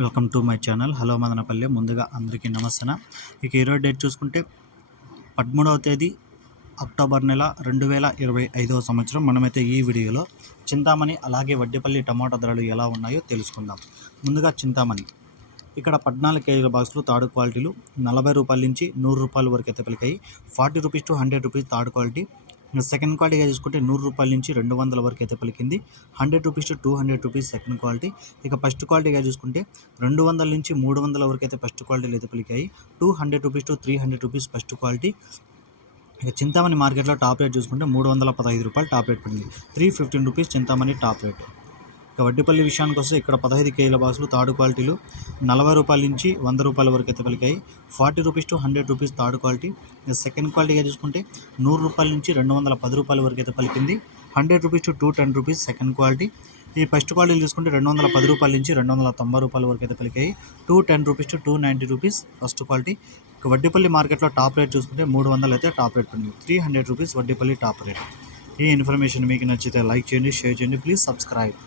Welcome to my channel. Hello Madanapalle. ముందుగా అందరికీ నమస్తన. ఇక ఈరోజు డేట్ చూసుకుంటే పదమూడవ తేదీ అక్టోబర్ నెల రెండు వేల ఇరవై ఐదవ సంవత్సరం. మనమైతే ఈ వీడియోలో చింతామణి అలాగే వడ్డేపల్లి టమాటా ధరలు ఎలా ఉన్నాయో తెలుసుకుందాం. ముందుగా చింతామణి. ఇక్కడ పద్నాలుగు కేజీల బాక్సులు తాడు క్వాలిటీలు నలభై రూపాయల నుంచి నూరు రూపాయల వరకు అయితే పలికాయి forty rupees to hundred rupees third quality second క్వాలిటీగా చూసుకుంటే నూరు రూపాయల నుంచి రెండు వందల వరకు అయితే పలికింది. Hundred rupees to two hundred rupees second quality ఇక ఫస్ట్ క్వాలిటీగా చూసుకుంటే రెండు వందల నుంచి మూడు వందల వరకు అయితే ఫస్ట్ క్వాలిటీలు అయితే పలికాయి. Two hundred rupees to three hundred rupees first quality ఇక చింతామణి మార్కెట్లో టాప్ రేట్ చూసుకుంటే మూడు వందల పదహైదు రూపాయలు టాప్ రేట్ పడింది. Three fifteen rupees Chintamani top rate ఇక వడ్డీపల్లి విషయానికి వస్తే ఇక్కడ పదహైదు కేజీల బాక్సులు తాడు క్వాలిటీలు నలభై రూపాయల నుంచి వంద రూపాయల వరకు అయితే పలికాయి. Forty rupees to hundred rupees third quality. Second క్వాలిటీగా చూసుకుంటే నూరు రూపాయల నుంచి రెండు వందల పది రూపాయల వరకు అయితే పలికింది. Hundred rupees to two ten rupees second quality. ఈ ఫస్ట్ క్వాలిటీలు చూసుకుంటే రెండు వందల పది రూపాయల నుంచి రెండు వందల తొంభై రూపాయల వరకు అయితే పలికాయి. Two ten rupees to two ninety rupees first quality. ఇక వడ్డీపల్లి మార్కెట్లో టాప్ రేట్ చూసుకుంటే మూడు వందలు అయితే టాప్ రేట్ పడింది. Three hundred rupees Vaddipalli top rate. ఈ ఇన్ఫర్మేషన్ మీకు నచ్చితే లైక్ చేయండి షేర్ చేయండి ప్లీజ్ సబ్స్క్రైబ్.